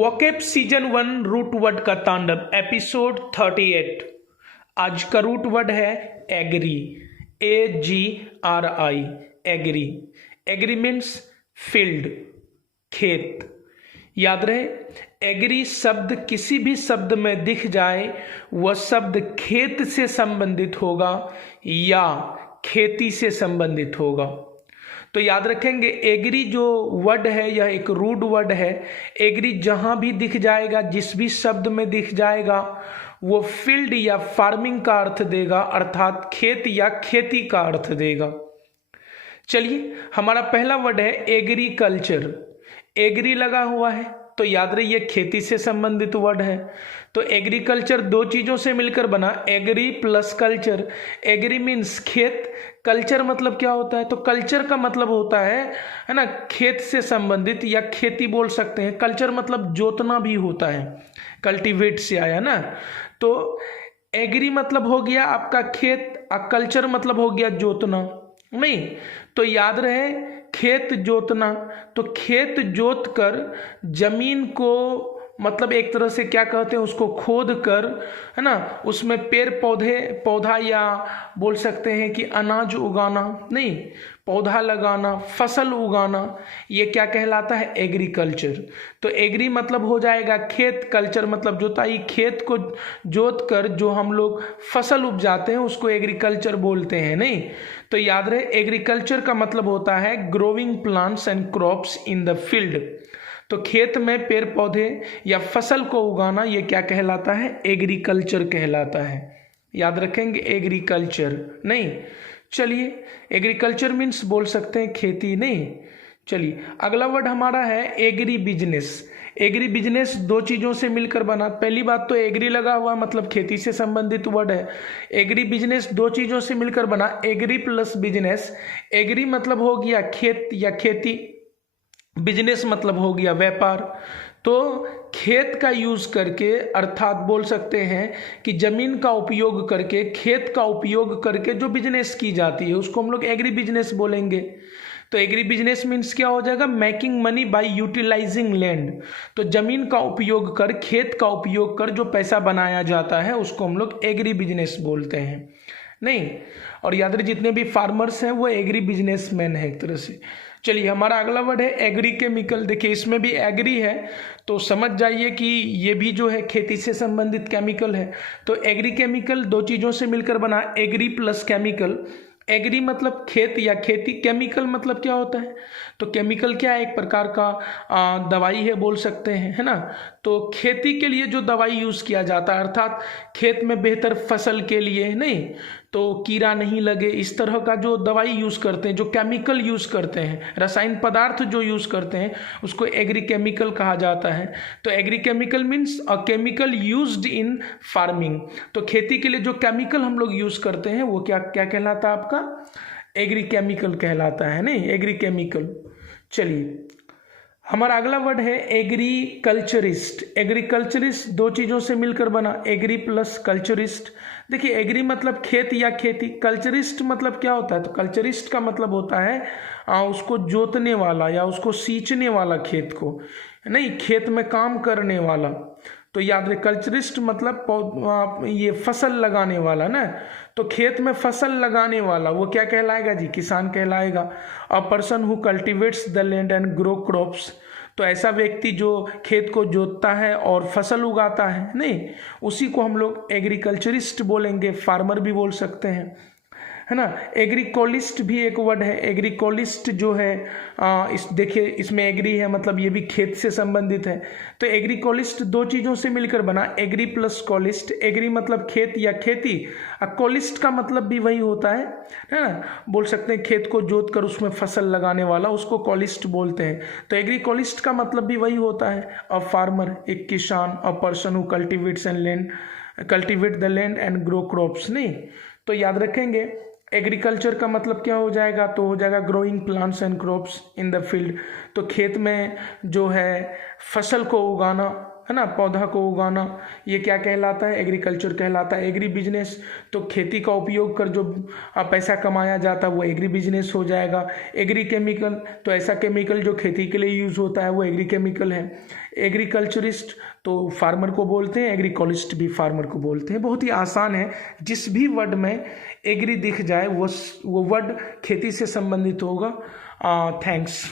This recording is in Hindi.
वोकेब सीजन 1 रूट वर्ड का तांडव एपिसोड 38। आज का रूट वर्ड है agri. AGRI agri. Agri means field, खेत। याद रहे, एग्री शब्द किसी भी शब्द में दिख जाए वह शब्द खेत से संबंधित होगा या खेती से संबंधित होगा। तो याद रखेंगे, एग्री जो वर्ड है यह एक रूट वर्ड है। एग्री जहां भी दिख जाएगा, जिस भी शब्द में दिख जाएगा, वो फील्ड या फार्मिंग का अर्थ देगा, अर्थात खेत या खेती का अर्थ देगा। चलिए, हमारा पहला वर्ड है एग्रीकल्चर। एग्री लगा हुआ है तो याद रहिए खेती से संबंधित वर्ड है। तो एग्रीकल्चर दो चीजों से मिलकर बना, agri plus culture. Agri means खेत, कल्चर मतलब क्या होता है? तो कल्चर का मतलब होता है ना, खेत से संबंधित या खेती बोल सकते हैं। कल्चर मतलब जोतना भी होता है, कल्टीवेट से आया ना। तो एग्री मतलब हो गया आपका खेत, कल्चर मतलब हो गया जोतना। नहीं तो याद रहे, खेत जोतना, तो खेत जोत कर जमीन को मतलब एक तरह से क्या कहते हैं, उसको खोद कर, है ना, उसमें पेड़ पौधा या बोल सकते हैं कि अनाज उगाना, नहीं पौधा लगाना, फसल उगाना, ये क्या कहलाता है? एग्रीकल्चर। तो एग्री मतलब हो जाएगा खेत, कल्चर मतलब जोताई। खेत को जोत कर जो हम लोग फसल उपजाते हैं उसको एग्रीकल्चर बोलते हैं। नहीं तो याद रहे, एग्रीकल्चर का मतलब होता है growing plants and crops in the field. तो खेत में पेड़ पौधे या फसल को उगाना, ये क्या कहलाता है? एग्रीकल्चर कहलाता है। याद रखेंगे एग्रीकल्चर। नहीं चलिए, एग्रीकल्चर मीन्स बोल सकते हैं खेती। नहीं चलिए, अगला वर्ड हमारा है एग्री बिजनेस। एग्री बिजनेस दो चीज़ों से मिलकर बना। पहली बात तो एग्री लगा हुआ मतलब खेती से संबंधित वर्ड है। एग्री बिजनेस दो चीज़ों से मिलकर बना, एग्री प्लस बिजनेस। एग्री मतलब हो गया खेत या खेती, बिजनेस मतलब हो गया व्यापार। तो खेत का यूज करके, अर्थात बोल सकते हैं कि जमीन का उपयोग करके, खेत का उपयोग करके जो बिजनेस की जाती है उसको हम लोग एग्री बिजनेस बोलेंगे। तो एग्री बिजनेस मीन्स क्या हो जाएगा? Making money by utilising land. तो जमीन का उपयोग कर, खेत का उपयोग कर जो पैसा बनाया जाता है उसको हम लोग एग्री बिजनेस बोलते हैं। नहीं और याद रहे, जितने भी फार्मर्स हैं वो एग्री बिजनेसमैन है एक तरह से। चलिए, हमारा अगला वर्ड है एग्री केमिकल। देखिए, इसमें भी एग्री है तो समझ जाइए कि ये भी जो है खेती से संबंधित केमिकल है। तो एग्री केमिकल दो चीज़ों से मिलकर बना, एग्री प्लस केमिकल। एग्री मतलब खेत या खेती, केमिकल मतलब क्या होता है? तो केमिकल क्या है? एक प्रकार का दवाई है बोल सकते हैं, है ना। तो खेती के लिए जो दवाई यूज़ किया जाता है, अर्थात खेत में बेहतर फसल के लिए, नहीं तो कीड़ा नहीं लगे, इस तरह का जो दवाई यूज़ करते हैं, जो केमिकल यूज़ करते हैं, रसायन पदार्थ जो यूज़ करते हैं उसको एग्री केमिकल कहा जाता है। तो agri chemical means a chemical used in farming. तो खेती के लिए जो केमिकल हम लोग यूज़ करते हैं वो क्या क्या कहलाता है? आपका एग्री केमिकल कहलाता है। नहीं एग्री केमिकल। चलिए, हमारा अगला वर्ड है एग्रीकल्चरिस्ट। एग्रीकल्चरिस्ट दो चीज़ों से मिलकर बना, एग्री प्लस कल्चरिस्ट। देखिए, एग्री मतलब खेत या खेती, कल्चरिस्ट मतलब क्या होता है? तो कल्चरिस्ट का मतलब होता है उसको जोतने वाला या उसको सींचने वाला, खेत को, नहीं खेत में काम करने वाला। तो याद रहे, कल्चरिस्ट मतलब ये फसल लगाने वाला ना। तो खेत में फसल लगाने वाला वो क्या कहलाएगा जी? किसान कहलाएगा। A person who cultivates the land and grow crops. तो ऐसा व्यक्ति जो खेत को जोतता है और फसल उगाता है, नहीं उसी को हम लोग एग्रीकल्चरिस्ट बोलेंगे, फार्मर भी बोल सकते हैं, है ना। एग्रीकोलिस्ट भी एक वर्ड है। एग्रीकोलिस्ट जो है इस देखिए, इसमें एग्री है मतलब ये भी खेत से संबंधित है। तो एग्रीकोलिस्ट दो चीज़ों से मिलकर बना, एग्री प्लस कोलिस्ट। एग्री मतलब खेत या खेती, और कोलिस्ट का मतलब भी वही होता है ना, बोल सकते हैं खेत को जोत कर उसमें फसल लगाने वाला, उसको कोलिस्ट बोलते हैं। तो एग्रीकोलिस्ट का मतलब भी वही होता है, अ फार्मर, एक किसान, a person who cultivate the land and grow crops. नहीं तो याद रखेंगे, एग्रीकल्चर का मतलब क्या हो जाएगा? तो हो जाएगा growing plants and crops in the field. तो खेत में जो है फसल को उगाना, है ना, पौधा को उगाना, ये क्या कहलाता है, एग्रीकल्चर कहलाता है। एग्री बिजनेस तो खेती का उपयोग कर जो पैसा कमाया जाता है वो एग्री बिजनेस हो जाएगा। एग्री केमिकल तो ऐसा केमिकल जो खेती के लिए यूज़ होता है वो एग्री केमिकल है। एग्रीकल्चरिस्ट तो फार्मर को बोलते हैं, एग्रीकॉलिस्ट भी फार्मर को बोलते हैं। बहुत ही आसान है, जिस भी वर्ड में एग्री दिख जाए वो वर्ड खेती से संबंधित होगा। थैंक्स।